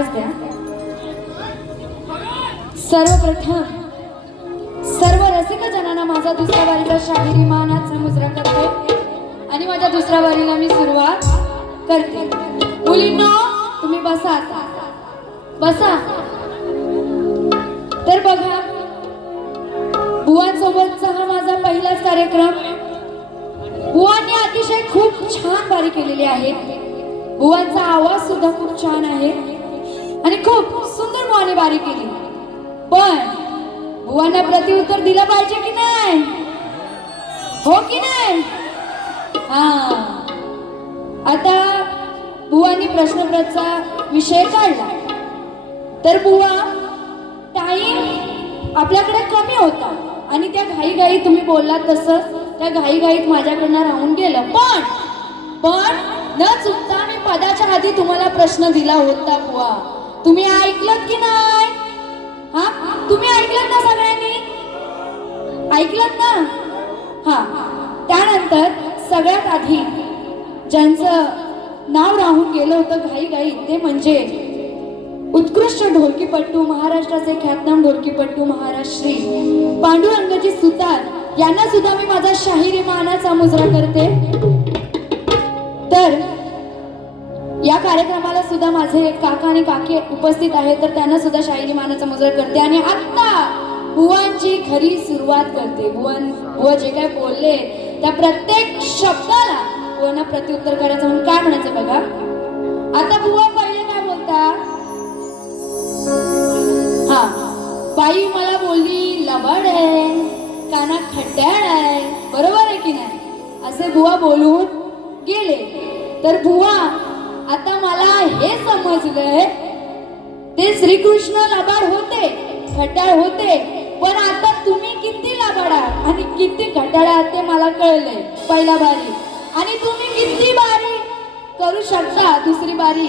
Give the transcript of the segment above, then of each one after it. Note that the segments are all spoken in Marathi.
आवाज द्या. सर्वप्रथम सर्व रसिक जनांना माझा दुसऱ्या वारीचा शाहिरी मानाचा मुजरा करते आणि माझ्या दुसऱ्या वारीला मी सुरुवात करते. मुलींनो तुम्ही बसा बसा. तर बघा, बुवांसोबतचा हा माझा पहिलाच कार्यक्रम. बुवांनी अतिशय खूप छान वारी केलेली आहे. बुवांचा आवाज सुद्धा खूप छान आहे आणि खूप सुंदर बुवांनी वारी केली. पण बुवांना प्रत्युत्तर दिलं पाहिजे की नाही? हो की नाही? आता बुवांनी प्रश्नप्रचा विषय काढला तर बुवा टाइम आपल्याकडे कमी होता आणि त्या घाईघाई तुम्ही बोललात तसं त्या घाईघाईत माझ्याकडनं राहून गेलं. पण न चुकता मी पदाच्या आधी तुम्हाला प्रश्न दिला होता बुवा. तुम्ही ऐकलत की नाही? तुम्ही ऐकलत ना? सगळ्यांनी ऐकलत ना? त्यानंतर सगळ्यात आधी ज्यांचं नाव राहून गेलं होतं घाईघाई ते म्हणजे उत्कृष्ट ढोलकीपट्टू, महाराष्ट्राचे ख्यातनाम ढोलकीपट्टू महाराज श्री पांडुरंगजी सुतार यांना सुद्धा मी माझा शाहिरी मानाचा मुजरा करते. तर या कार्यक्रमाला सुद्धा माझे काका आणि काकी उपस्थित आहेत, तर त्यांना सुद्धा शाहिरी मानाचा मुजरा करते. आणि आता बुवांची खरी सुरुवात करते. बुवा जे काय बोलले त्या प्रत्येक शब्दाला बुवांना प्रत्युत्तर करायचं म्हणून काय म्हणायचं बघा. आता बुवा पहिले काय बोलता? बाई मला बोलली लबाड आहे, काना खड्ड्याळ आहे, बरोबर आहे की नाही? असे बुवा बोलून गेले. तर बुवा आता मला हे समजलंय ते श्रीकृष्ण लबाड होते, खड्ड्याळ होते, पण आता तुम्ही किती लबाड आहात आणि किती खड्ड्याळ आहात ते मला कळलंय पहिला बारी. आणि तुम्ही किती बारी करू शकता दुसरी बारी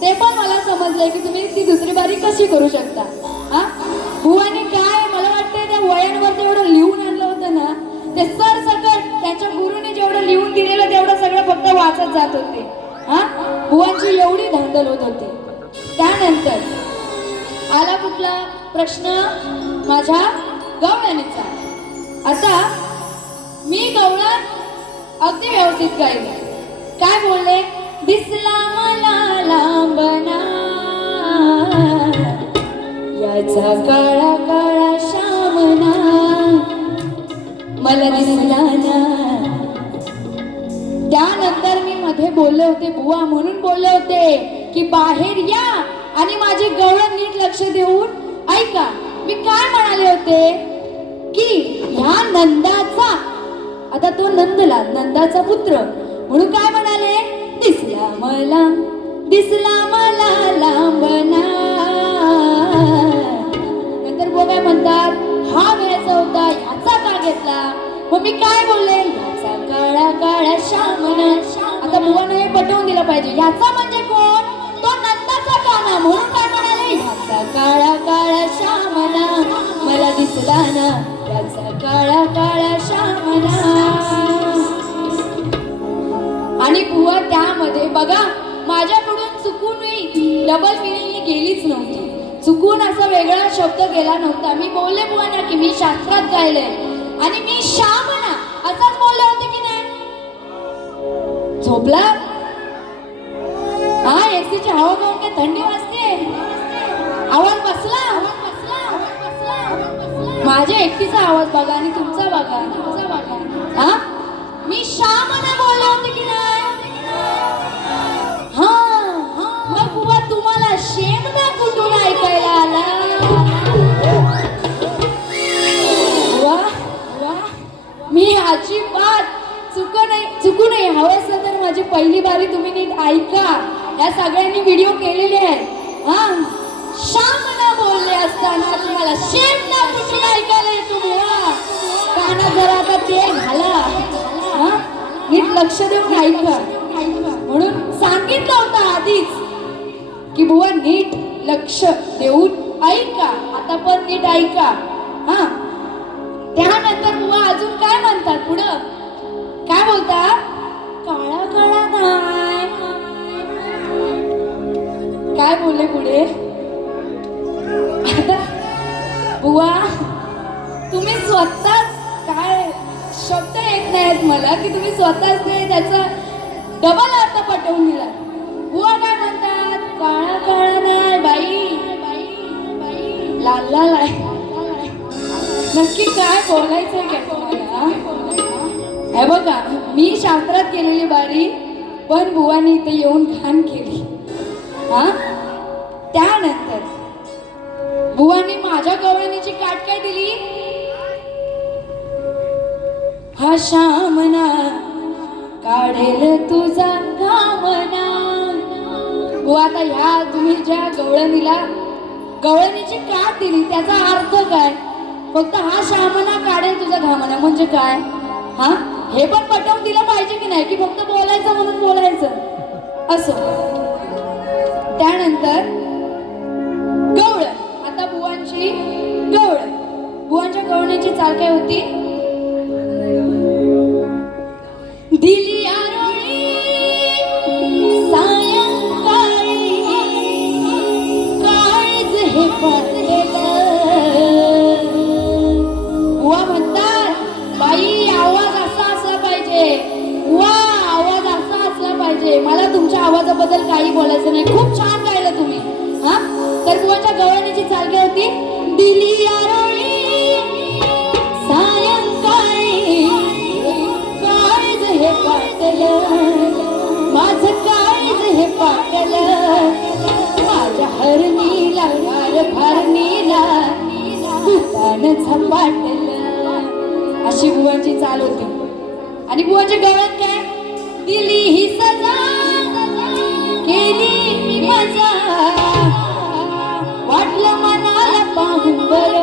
ते पण मला समजलंय की तुम्ही ती दुसरी बारी कशी करू शकता. बुवाने काय मला वाटतंय त्या वयांवर जेवढं लिहून आणलं होतं ना ते सरसकट त्यांच्या गुरुने जेवढं लिहून दिलेलं तेवढं सगळं फक्त वाचत जात होते. बुवांची एवढी धांदल होत होती. त्यानंतर आला कुठला प्रश्न? माझ्या गवळणीचा. आता मी गवळण अगदी व्यवस्थित गायले. काय बोलले? दिसला मला लांबना याचा काळा काळा श्यामना मला दिसला ना. त्यानंतर मी मध्ये बोलले होते बुवा म्हणून बोलले होते की बाहेर या आणि माझी गवळण नीट लक्ष देऊन ऐका. मी काय म्हणाले होते की ह्या नंदाचा, आता तो नंदला नंदाचा पुत्र म्हणून काय म्हणाले? दिसला मला लांबना. नंतर बुवा काय म्हणतात? हा घ्यायचा होता ह्याचा का घेतला? मग मी काय बोलले? ह्याचा काळा काळा श्यामना. आता बुवाने हे पटवून दिलं पाहिजे. ह्याचा म्हणजे कोण? तो नंदाचा काना. म्हणून काय म्हणाले? ह्याचा काळा काळा श्यामना मला दिसला ना, ह्याचा काळा काळा श्यामना. आणि बुवा त्यामध्ये बघा माझ्याकडून चुकून मी डबल मिनिंग गेलीच नव्हती. चुकून असा वेगळा शब्द गेला नव्हता. मी बोलले बुवांना की मी शास्त्रात गायलंय आणि मी श्यामना असंच बोलले होते की नाही? झोपला? एसीची हवा खाऊन काय थंडी वाजते? आवाज बसला? माझ्या एकटीचा आवाज बघा आणि तुमचा बघा. मी श्यामना बोलले होते की नाही? मग बुवा तुम्हाला शेमना कुठून ऐकायला आला? मी अजिबात चुकू नये हवं असेल तर माझी पहिली बारी तुम्ही नीट ऐका. या सगळ्यांनी व्हिडिओ केलेले आहेत. श्यामना बोलले असताना तुम्हाला शेमना कुठून ऐकायला येतो बुवा? कानात जरा आता ते घाला, नीट लक्ष देऊन ऐका. म्हणून सांगितलं होतं आधीच की बुवा नीट लक्ष देऊन ऐका. आता पण नीट ऐका. त्यानंतर बुवा अजून काय म्हणतात? पुढं काय बोलतात? काळा काळा नाही काय बोलले पुढे आता बुवा तुम्ही स्वतः काय शब्द येत नाहीत मला की तुम्ही स्वतःच ते त्याचा डबल अर्थ पटवून दिला. बुवा काय म्हणतात काळा काळा नाही बाई लाल लाल आहे. नक्की काय बोलायचं काय तुम्हाला? हे बघा मी शास्त्रात केलेली बारी पण बुवानी इथे येऊन घाण केली. हा त्यानंतर बुवानी माझ्या गवळणीची काट काय दिली. हा शामना काढेल तुझा घामना. बुवा आता ह्या तुम्ही ज्या गवळणीची काट दिली त्याचा अर्थ काय. फक्त हा शामना काढेल तुझा घामना म्हणजे काय. हा हे पण पटवून दिलं पाहिजे की नाही की फक्त बोलायचं म्हणून बोलायचं असं. त्यानंतर गवळ आता बुवांची बुवांच्या गवळणीची चाल काय होती. दिली आरोळी सायंकाळी काळीज हे पडलेलं. बुवा म्हणतात बाई आवाज असा असला पाहिजे. वा आवाज असा असला पाहिजे. मला तुमच्या आवाजाबद्दल काही बोलायचं नाही. खूप छान गायलं तुम्ही. हा तर बुवाच्या गवळणीची चाल काय होती. दिली आरोळी सायंकाळी काळीज हे पाटलं माझं काळीज हे पाटलं माझ्या हरणीला हरणीला दुकान झपाटलं. अशी बुवांची चाल होती. आणि बुवांच्या गवळण काय दिली ही सजा केली मी मजा वाटलं मनाला पाहून बरं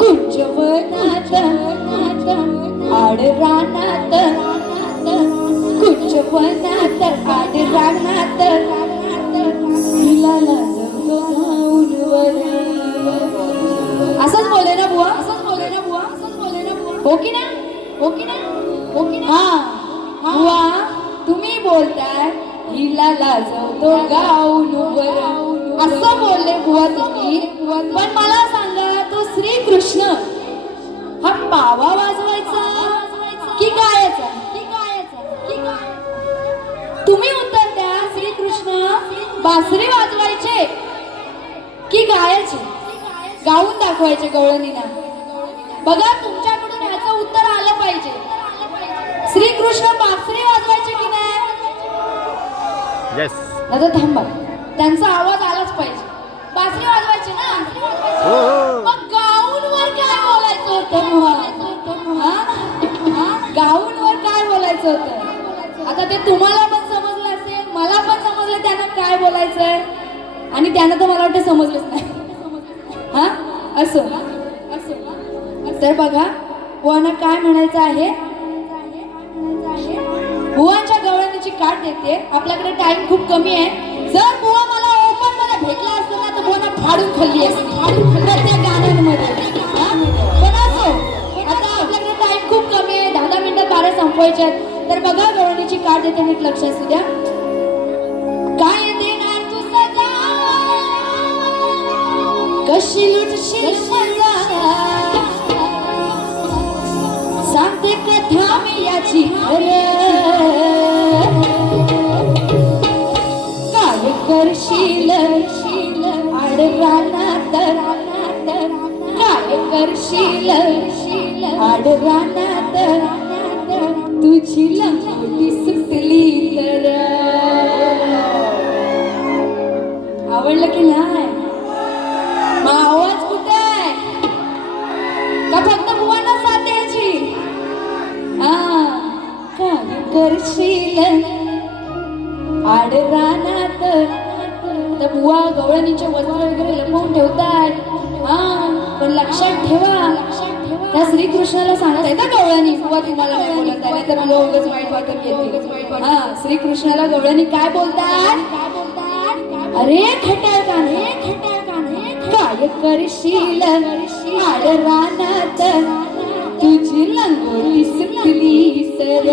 कुंजवनात आड रानात कुंजवनात आड रानात हिला जमतो गाऊनवर. असंच बोले ना बुवा. हो की ना हा बुवा तुम्ही बोलताय हिला लाजवतो गाऊनवर असं बोलले बुवा तुम्ही. पण मला सांगा तो श्रीकृष्ण हा पावा वाजवायचा की गायचा. तुम्ही उत्तर द्या. श्रीकृष्ण बासरी वाजवायचे की गायचे. गाऊन दाखवायचे गवळणीला. बघा तुमच्याकडून ह्याचं उत्तर आलं पाहिजे. श्रीकृष्ण बासरी वाजवायचे की नाही. आता थांबा त्यांचा आवाज आलाच पाहिजे. बासरी वाजवायची ना. मग गाऊनवर काय बोलायचं होतं. गाऊनवर काय बोलायचं होतं. आता ते तुम्हाला पण समजलं असेल मला पण समजलं त्यांना काय बोलायचंय. आणि त्यांना तर मला वाटतं समजलंच नाही. हा असं तर बघा बुवांना काय म्हणायचं आहे. बुवांच्या गवळणीची काट देते. आपल्याकडे टाइम खूप कमी आहे. जर बुवा मला ओपन मध्ये भेटला असतं ना तर बुवांना फाडून खाल्ली असती त्या गाण्यांमध्ये. पण असो आता आपल्याकडे टाइम खूप कमी आहे. 10 मिनिटात बारा संपवायचे. तर बघा गवळणीची काट देते नीट लक्ष असू द्या. काय देणार तू सजा कशी लुटशील सजा सांगते कथा मी याची काय करशील आड रानात काय करशील आड रानात तुझी लंगोटी सुटली तर. आवडलं की नाही. मग आवाज कुठे आहे का फक्त बुवांना साथ द्यायची. काय करशील आड रानात. आता बुवा गवळणीचे वस्त्र वगैरे लपवून ठेवतात. पण लक्षात ठेवा त्या श्रीकृष्णाला सांगत आहे ना गवळणी बुवा तुम्हाला काय बोलत आहे तर मला उगाच वाईट वाटत येते. श्रीकृष्णाला गवळणी काय बोलतात. अरे खट्याळ कान्हे काय करशील आड रानात तुझी लंगोटी सुटली सर.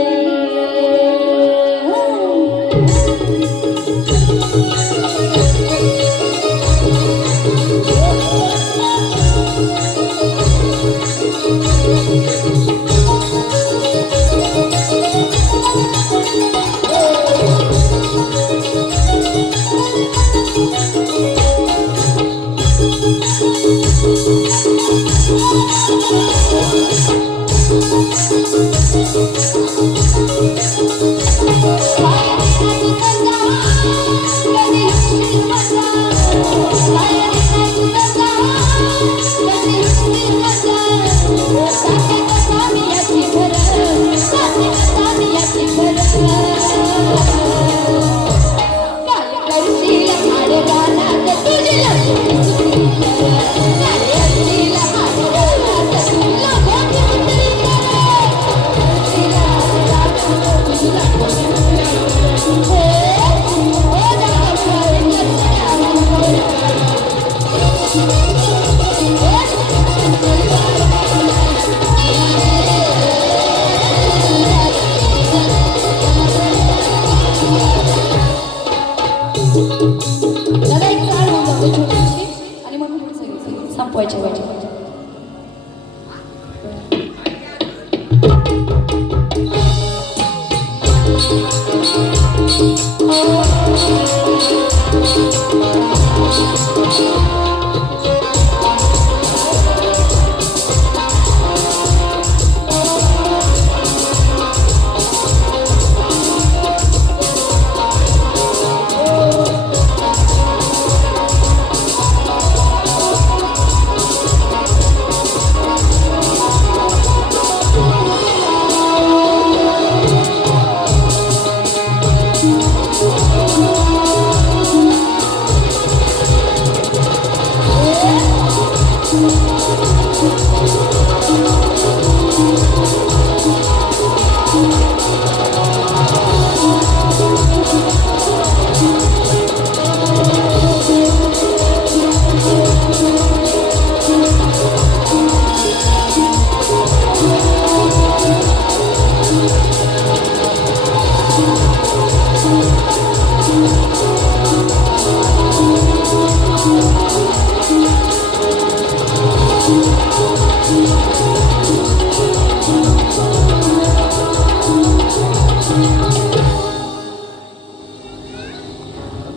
दादा एक चाल होऊन जाते छोटीशी आणि म्हणून पुढे संपवायच्या वेळेची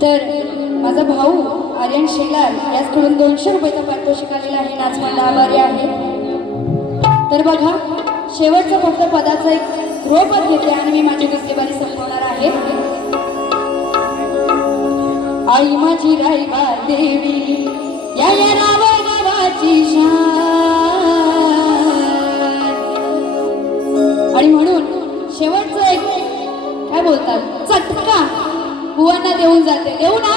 तर माझा भाऊ आर्यन शेलार याचकडून 200 रुपयाचा पारितोषिक आलेला आहे. नाचमंडळ आभारी आहे. तर बघा शेवटचं फक्त पदाचं एक गृहपद घेते आणि मी माझी दुसरी बारी संपवणार आहे. आई माझी रायबा देवी या राव गावाची शान आणि म्हणून शेवटचं एक काय बोलतात चटका बुवांना देऊन जाते. देऊ ना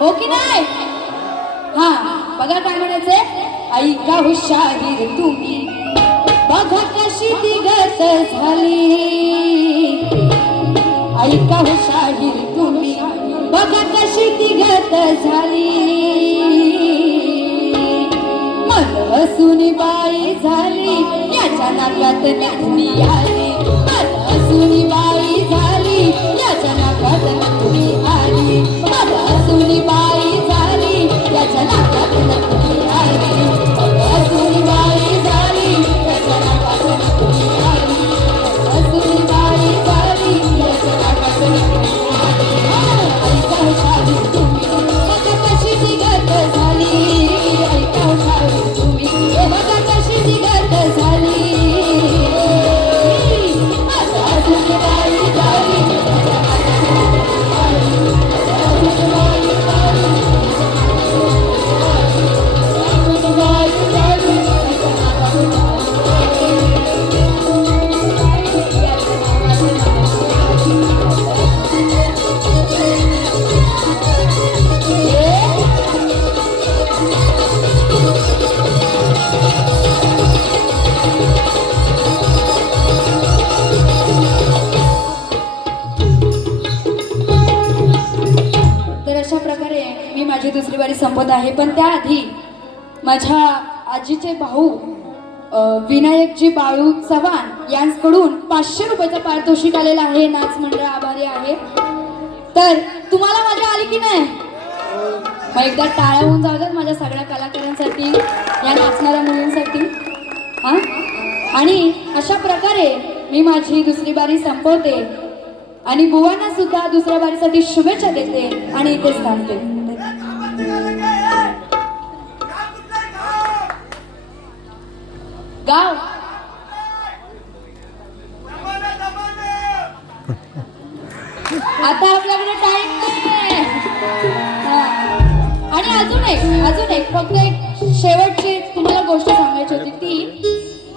हो की नाही? हा बघा काय म्हणायचंय. ऐका हुशारीर तुम्ही बघा कशी दिगत झाली. ऐका हुशारीर तुम्ही बघा कशी दिगत झाली. मन सुनी बाई झाली याच्या नाकात नथनी आली. मन सुनी बाई झाली याच्या नाकात नथनी आली. मन सुनी बाई झाली याच्या नाकात नथनी आली. मन सुनी बाई झाली याच्या नाकात नथनी आली. मन सुनी बाई झाली याच्या नाकात नथनी आली. ऐका हुशारी तुम्ही बघा कशी दिगत झाली. ऐका हुशारी तुम्ही बघा कशी दिगत झाली. आता सुनी बाई झाली माझी दुसरी बारी संपत आहे. पण त्याआधी माझ्या आजीचे भाऊ विनायकजी बाळू चव्हाण यांच्याकडून 500 रुपयाचं पारितोषिक आलेलं आहे. नाच मंडळ आभारी आहे. तर तुम्हाला मजा आली की नाही? मग एकदा टाळ्या होऊन जाऊ द्यात माझ्या सगळ्या कलाकारांसाठी या नाचणाऱ्या मुलींसाठी. हा आणि अशा प्रकारे मी माझी दुसरी बारी संपवते आणि बुवांना सुद्धा दुसऱ्या बारीसाठी शुभेच्छा देते आणि इथेच थांबते. गाव आता आपल्याकडे टाइम नाही. आणि अजून एक फक्त एक शेवटची तुम्हाला गोष्ट सांगायची होती ती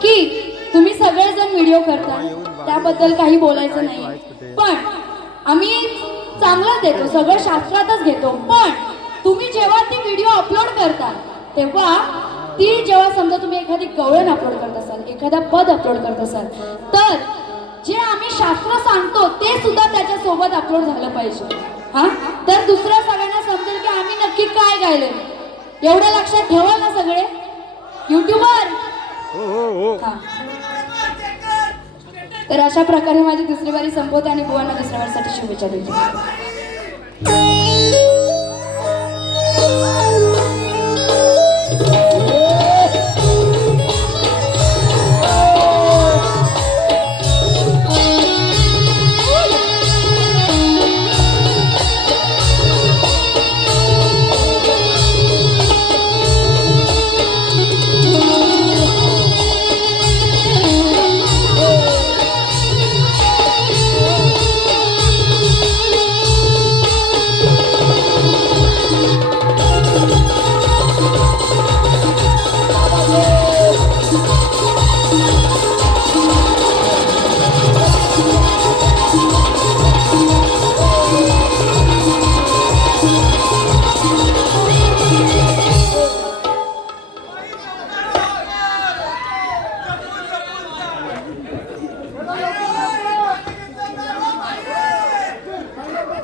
की तुम्ही सगळेजण व्हिडिओ करता त्याबद्दल काही बोलायचं नाही. पण आम्ही चांगलाच देतो सगळं शास्त्रातच घेतो. पण तुम्ही जेव्हा ती व्हिडिओ अपलोड करता तेव्हा ती जेव्हा समजा तुम्ही एखादी गवळण अपलोड करत असाल एखादा पद अपलोड करत असाल तर जे आम्ही शास्त्र सांगतो ते सुद्धा त्याच्या सोबत अपलोड झालं पाहिजे. हा तर दुसऱ्या सगळ्यांना समजेल की आम्ही नक्की काय गायले. एवढं लक्षात ठेवा ना सगळे युट्यूबर. हा, तर अशा प्रकारे माझी दुसरी बारी संपवते आणि बुवांना दुसऱ्या बारीसाठी शुभेच्छा देते.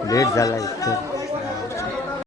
लेट झाला इथं.